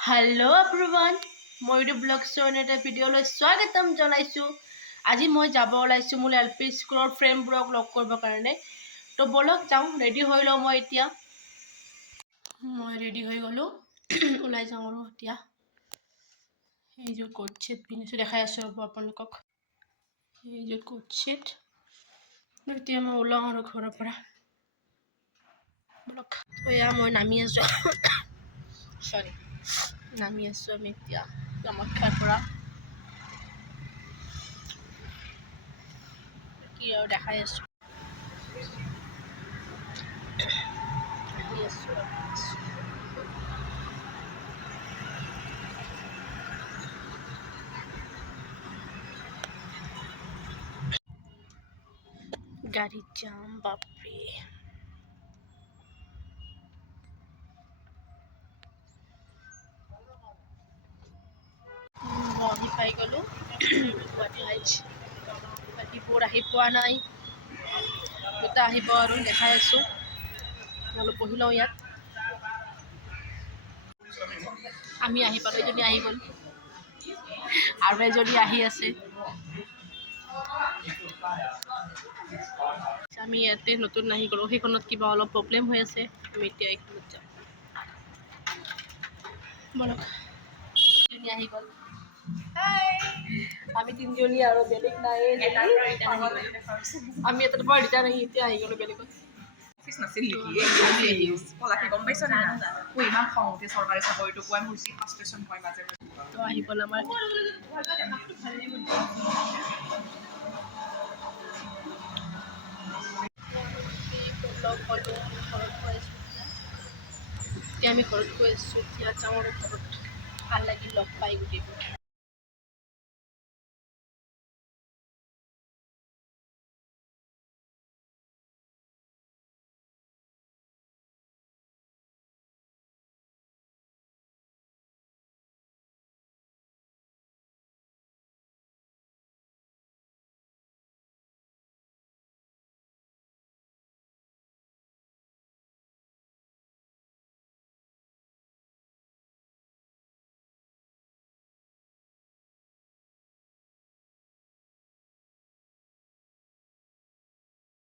Hello everyone मयूर ब्लॉग्सर एटा video स्वागतम जनाइছো। আজি মই যাব ওলাইছো মোৰ এলপি স্কুলৰ ফ্ৰেণ্ডবোৰক লগ কৰিব কাৰণে। তো বলক যাওঁ, ৰেডি হৈ লওঁ। মই ৰেডি হৈ গ'লো, ওলাই যাওঁ আৰু এতিয়া। এইযোৰ কোট ছেট পিন্ধিছোঁ, দেখাই আছোঁ ৰ'ব আপোনালোকক। এইযোৰ কোট ছেট। এতিয়া মই ওলাওঁ আৰু ঘৰৰ পৰা। বলক, এয়া মই নামি আছোঁ। সৰি, নামি আছোঁ আমি এতিয়া কামাখ্যাৰ পৰা। কি আৰু দেখাই আছোঁ। গাড়ীত যাম, বাপৰে। আহি পাই গ'লোঁ গুৱাহাটী হাইটছ। বাকীবোৰ আহি পোৱা নাই, দুটা আহিব আৰু দেখাই আছোঁ। অলপ বহি লওঁ ইয়াত। আমি আহি পালোঁ, এজনী আহি গ'ল আৰু এজনী আহি আছে। আমি ইয়াতে নতুন আহি গ'লোঁ, সেইখনত কিবা অলপ প্ৰব্লেম হৈ আছে। আমি এতিয়া এইখনত যাম। বলক, এজনী আহি গ'ল। আমি তিনিজনী আৰু বেলেগ নাই। আমি এটাৰ পৰা ৰিটাৰ্ণ আহি এতিয়া আহি গ'লোঁ বেলেগত। নাছিল নেকি পলাশে গম পাইছ নে না? মই ইমান খং উঠে চৰকাৰী চাকৰিটো পোৱাই মোৰ যি ফ্ৰাষ্ট্ৰেশ্যন হয় মাজে মাজে। তো আহি গ'ল আমাৰ। এতিয়া আমি ঘৰত গৈ আছোঁ। এতিয়া যাওঁ আৰু ঘৰত। ভাল লাগিল লগ পাই গোটেইবোৰ।